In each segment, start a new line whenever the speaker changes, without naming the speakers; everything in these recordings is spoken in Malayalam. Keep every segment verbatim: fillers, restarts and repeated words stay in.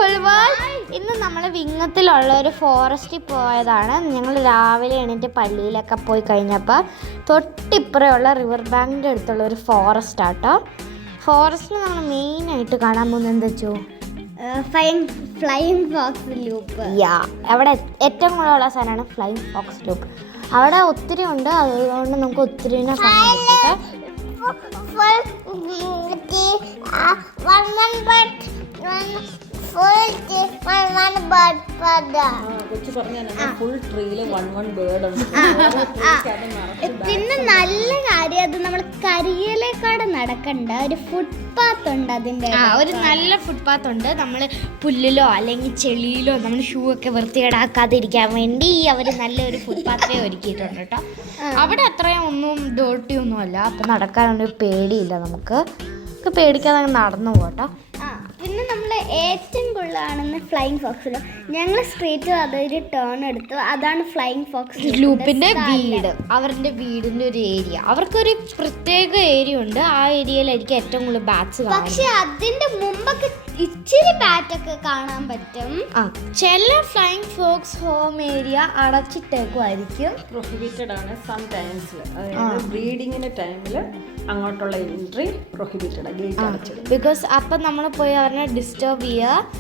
ഇന്ന് നമ്മൾ വിങ്ങത്തിലുള്ള ഒരു ഫോറസ്റ്റിൽ പോയതാണ്. ഞങ്ങൾ രാവിലെ എണീറ്റ് പള്ളിയിലൊക്കെ പോയി കഴിഞ്ഞപ്പോൾ തൊട്ടിപ്പുറയുള്ള റിവർ ബാങ്കിൻ്റെ അടുത്തുള്ള ഒരു ഫോറസ്റ്റ് ആട്ടോ. ഫോറസ്റ്റിൽ നമ്മൾ മെയിനായിട്ട് കാണാൻ പോകുന്നത് എന്താ വെച്ചു
ഫ്ലൈയിങ് ഫോക്സ് ലൂപ്പ്.
യാ, അവിടെ ഏറ്റവും കൂടുതലുള്ള സാധനമാണ് ഫ്ലൈയിങ് ഫോക്സ് ലൂപ്പ്. അവിടെ ഒത്തിരി ഉണ്ട്, അതുകൊണ്ട് നമുക്ക് ഒത്തിരി
പിന്നെ നല്ല കാര്യം അത് നമ്മൾ കരിയിലേക്കാട് നടക്കണ്ട, ഒരു ഫുട്പാത്ത് ഉണ്ട്. അതിന്റെ
ഒരു നല്ല ഫുട്പാത്ത് ഉണ്ട്. നമ്മൾ പുല്ലിലോ അല്ലെങ്കിൽ ചെളിയിലോ നമ്മൾ ഷൂ ഒക്കെ വൃത്തികേടാക്കാതിരിക്കാൻ വേണ്ടി അവർ നല്ലൊരു ഫുട്പാത്തേ ഒരുക്കിയിട്ടുണ്ട് കേട്ടോ. അവിടെ അത്രയും ഒന്നും ഡേർട്ടി ഒന്നും അല്ല, അപ്പം നടക്കാനൊരു പേടിയില്ല. നമുക്ക് പേടിക്കാതെ നടന്നു പോട്ടോ.
പിന്നെ നമ്മൾ ഏറ്റവും കൂടുതലാണെന്ന് ഫ്ലൈയിങ് ഫോക്സിലോ ഞങ്ങൾ സ്ട്രീറ്റ് അതൊരു ടേൺ എടുത്തു. അതാണ് ഫ്ലൈയിങ് ഫോക്സ്
ലൂപ്പിന്റെ വീട്, അവരുടെ വീടിന്റെ ഒരു ഏരിയ. അവർക്കൊരു പ്രത്യേക ഏരിയ ഉണ്ട്. ആ ഏരിയയിലായിരിക്കും ഏറ്റവും കൂടുതൽ ബാറ്റ്സ്.
പക്ഷെ അതിന്റെ മുമ്പൊക്കെ ഇച്ചിരി ബാറ്റൊക്കെ കാണാൻ പറ്റും.
ആ, ചില ഫ്ലൈയിങ് ഫോക്സ് ഹോം ഏരിയ അടച്ചിട്ടേക്കുമായിരിക്കും.
പ്രൊഹിബിറ്റഡ് ആണ് സം ടൈംസിൽ. അതായത് ബ്രീഡിങ്ങിന്റെ ടൈമിൽ അങ്ങോട്ടുള്ള എൻട്രി പ്രൊഹിബിറ്റഡ്, ഗേറ്റ് അടച്ചിടും.
ബിക്കോസ് അപ്പം നമ്മൾ പോയി അവരെ ഡിസ്റ്റർബ് ചെയ്യുക,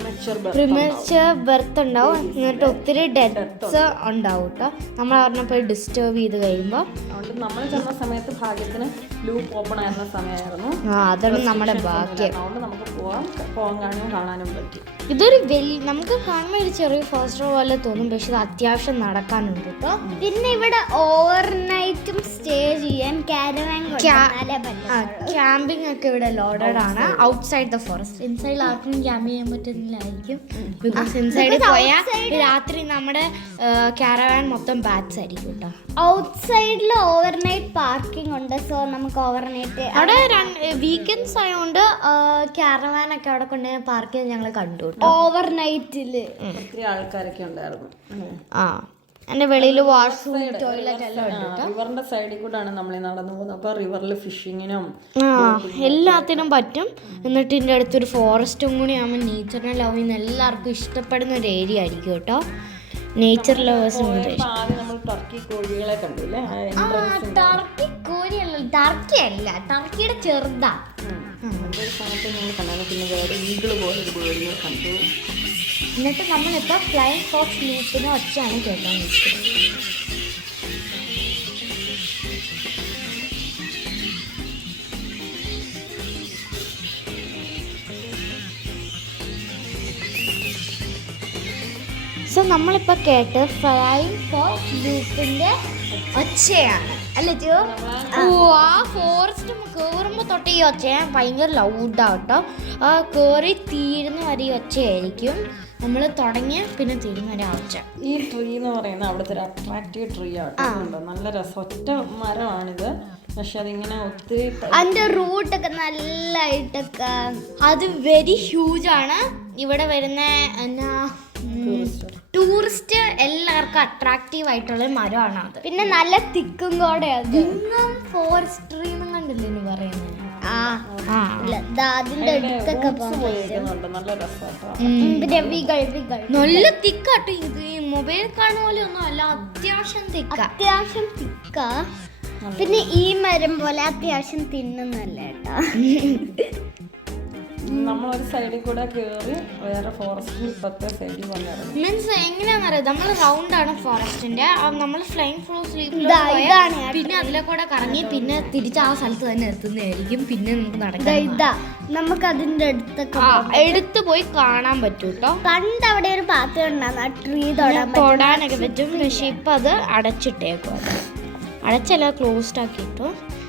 പ്രിമച്വർ ബർത്ത് ഉണ്ടാവും, എന്നിട്ട് ഒത്തിരി ഡെത്ത്സ് ഉണ്ടാവും കേട്ടോ നമ്മൾ അവരെ പോയി ഡിസ്റ്റർബ് ചെയ്ത് കഴിയുമ്പോൾ.
അതുകൊണ്ട് നമ്മൾ ചെന്ന സമയത്ത് ഭാഗ്യത്തിന് ലൂപ്പ് ഓപ്പൺ ആയിരുന്ന സമയമായിരുന്നു.
ആ, അതാണ് നമ്മുടെ ഭാഗ്യം.
അതുകൊണ്ട് നമുക്ക് പോവാം, പോകാനും കാണാനും പറ്റി.
ഇതൊരു വലിയ, നമുക്ക് കാണുമ്പോൾ ഒരു ചെറിയ ഫോസ്റ്റർ പോലെ തോന്നും, പക്ഷെ ഇത് അത്യാവശ്യം നടക്കാനുണ്ട് കേട്ടോ.
പിന്നെ ഇവിടെ ഓവർനൈറ്റും സ്റ്റേ ചെയ്യാൻ കാരവാൻ
ക്യാമ്പിംഗ് ഒക്കെ ഇവിടെ ലോഡഡ് ആണ്. Outside the forest. ഇൻസൈഡിൽ ആർക്കും ക്യാമ്പ് ചെയ്യാൻ പറ്റുന്നില്ലായിരിക്കും. ബിക്കോസ് ഇൻസൈഡിൽ പോയാൽ രാത്രി നമ്മുടെ കാരവാൻ മൊത്തം ബാറ്റ്സ് ആയിരിക്കും കേട്ടോ.
ഔട്ട്സൈഡിൽ ഓവർനൈറ്റ് പാർക്കിംഗ് ഉണ്ട്. സോ നമുക്ക് ഓവർനൈറ്റ്
അവിടെ വീക്കെൻഡ്സ് ആയതുകൊണ്ട് കാരവാൻ ഒക്കെ അവിടെ കൊണ്ട് പാർക്ക് ചെയ്ത് ഞങ്ങൾ കണ്ടു.
ഓവർനൈറ്റില്
ഒത്തിരി ആൾക്കാരൊക്കെ ഉണ്ടായിരുന്നു.
ആ, എൻ്റെ വെളിയിൽ വാഷ്റൂം ടോയ്ലറ്റ് എല്ലാം ഉണ്ട്.
റിവറിന്റെ സൈഡിൽ കൂടെയാണ് നമ്മൾ നടന്നു പോകുന്നത്. അപ്പോൾ റിവറിൽ ഫിഷിങ്ങിനും
എല്ലാത്തിനും പറ്റും. എന്നിട്ട് ഇതിൻ്റെ അടുത്തൊരു ഫോറസ്റ്റും കൂടി ആകുമ്പോൾ നേച്ചറിനെ ലവ് ചെയ്യുന്ന എല്ലാവർക്കും ഇഷ്ടപ്പെടുന്ന ഒരു ഏരിയ ആയിരിക്കും കേട്ടോ. നേച്ചർ ലവേഴ്സിന്
നമ്മൾ ടർക്കി കോഴികളെ കണ്ടില്ലേ?
ടർക്കി കോഴിയല്ല, ടർക്കി അല്ല, ടർക്കിയുടെ ചെറുതാ.
പിന്നെ വേറെ ഈഗിള് പോലെ ഒരു ബേർഡിനെ കണ്ടു.
എന്നിട്ട് നമ്മളിപ്പോൾ ഫ്ലൈയിങ് ഫോക്സ് ലൂപ്പിന് ഒച്ചയാണ് കേൾക്കാൻ നിൽക്കുന്നത്. സോ നമ്മളിപ്പോൾ കേട്ട് ഫ്ലൈയിങ് ഫോക്സ് ലൂപ്പിൻ്റെ ഒച്ചയാണ് അല്ലേ ജോ? ഓ, ആ ഫോറസ്റ്റ് കയറുമ്പോൾ തൊട്ട് ഈ ഒച്ച ഭയങ്കര ലൗഡാട്ടോ. ആ കയറി തീരുന്ന വരെ ഈ ഒച്ചയായിരിക്കും. നമ്മൾ തുടങ്ങിയ പിന്നെ തീരുന്ന വരെ ആ ഒച്ച.
ഈ ട്രീ എന്ന് പറയുന്നത് അവിടുത്തെ ഒരു അട്രാക്റ്റീവ് ട്രീ ആട്ടോ. നല്ല രസം, ഒറ്റ മരമാണിത്. പക്ഷെ അതിങ്ങനെ ഒത്തിരി
അതിന്റെ റൂട്ടൊക്കെ നല്ലതായിട്ടൊക്കെ,
അത് വെരി ഹ്യൂജ് ആണ്. ഇവിടെ വരുന്ന എന്നാ ടൂറിസ്റ്റ് എല്ലാവർക്കും അട്രാക്റ്റീവ് ആയിട്ടുള്ള മരമാണ് അത്.
പിന്നെ നല്ല തിക്കും കൂടെ
ഫോറസ്റ്റ് ട്രീ എന്നും കണ്ടില്ലേ പറയുന്നത്?
അതിന്റെ അടുത്തൊക്കെ
നല്ല രസമാട്ടോ.
നല്ല തിക്കാട്ടോ. ഇത് ഈ മൊബൈൽ കാണുന്ന പോലെ ഒന്നും അല്ല, അത്യാവശ്യം തിക്ക,
അത്യാവശ്യം തിക്ക. പിന്നെ ഈ മരം പോലെ അത്യാവശ്യം തിന്നുന്നല്ല കേട്ടോ.
നമ്മളൊരു സൈഡിൽ കൂടെ കയറി വേറെ ഫോറസ്റ്റിന് ഇപ്പത്തെ സൈഡിൽ വന്നിറങ്ങി.
മീൻസ് എങ്ങനെയാണെന്നറിയാം, നമ്മൾ റൗണ്ട് ആണ് ഫോറസ്റ്റിന്റെ. നമ്മൾ ഫ്ലൈയിങ് ഫോക്സ് പിന്നെ അതിലെ കൂടെ കറങ്ങി പിന്നെ തിരിച്ച് ആ സ്ഥലത്ത് തന്നെ എത്തുന്നതായിരിക്കും. പിന്നെ നമുക്ക് നടക്കാം.
ഇതാ നമുക്ക് അതിന്റെ അടുത്തൊക്കെ
എടുത്തു പോയി കാണാൻ പറ്റും കേട്ടോ.
പണ്ട് അവിടെ ഒരു പാത്രം ഉണ്ടായിരുന്നു, ആ ട്രീ തൊടാൻ
തൊടാനൊക്കെ പറ്റും. പക്ഷെ ഇപ്പൊ അത് അടച്ചിട്ടേക്കും. അത് അടച്ചല്ല, ക്ലോസ്ഡ് ആക്കിയിട്ടു.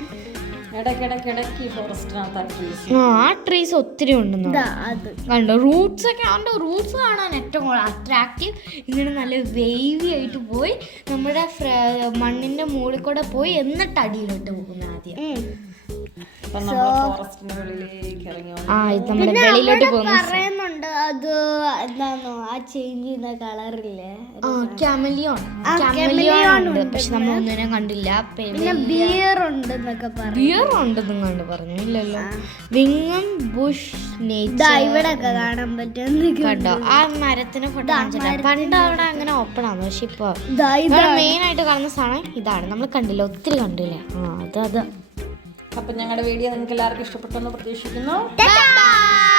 ആ ട്രീസ് ഒത്തിരി ഉണ്ടെന്ന് കണ്ടോ. റൂട്ട്സ് ഒക്കെ ഉണ്ട്. റൂട്ട്സ് കാണാൻ ഏറ്റവും കൂടുതൽ അട്രാക്റ്റീവ്. ഇങ്ങനെ നല്ല വേവി ആയിട്ട് പോയി നമ്മുടെ മണ്ണിന്റെ മുകളിൽ കൂടെ പോയി എന്നിട്ട് അടിയിലോട്ട് പോകുന്ന ആദ്യം.
ഇപ്പൊ നമ്മൾ ഫോറസ്റ്റിന്റെ വെളിയിലേക്ക് ഇറങ്ങി വന്നു.
ആ ഇത് നമ്മുടെ വെളിയിലോട്ട് പോകുന്നു.
പറയുന്നുണ്ട് അത് എന്താണോ ആ ചേഞ്ച് ചെയ്യുന്ന കളറില്ലേ,
ആ ക്യാമലിയോൺ
ആ,
ക്യാമലിയോൺ
chameleon
ഉണ്ട്.
ഉണ്ട്.
പക്ഷെ നമ്മൾ ഒന്നിനെ കണ്ടില്ല.
പിന്നെ ബിയർ ഉണ്ട് എന്നൊക്കെ പറഞ്ഞു.
ബിയർ ഉണ്ടെന്നും കണ്ട് പറഞ്ഞു. ഇല്ലല്ലോ. വിങ്ങം ബുഷ്
ദാ ഇവിടെ ഒക്കെ കാണാൻ പറ്റും.
കണ്ടോ ആ മരത്തിന് ഫോട്ടോ കാണിച്ചില്ല. പണ്ട് അവിടെ അങ്ങനെ ഓപ്പൺ ആണ്. പക്ഷെ ഇപ്പൊ
ദാ ഇത്
മെയിൻ ആയിട്ട് കാണുന്ന സാധനം ഇതാണ്. നമ്മൾ കണ്ടില്ല, ഒത്തിരി കണ്ടില്ല. ആ അത് അത്
അപ്പൊ ഞങ്ങളുടെ വീഡിയോ നിങ്ങൾക്ക് എല്ലാവർക്കും ഇഷ്ടപ്പെട്ടെന്ന് പ്രതീക്ഷിക്കുന്നു.
ടാറ്റാ.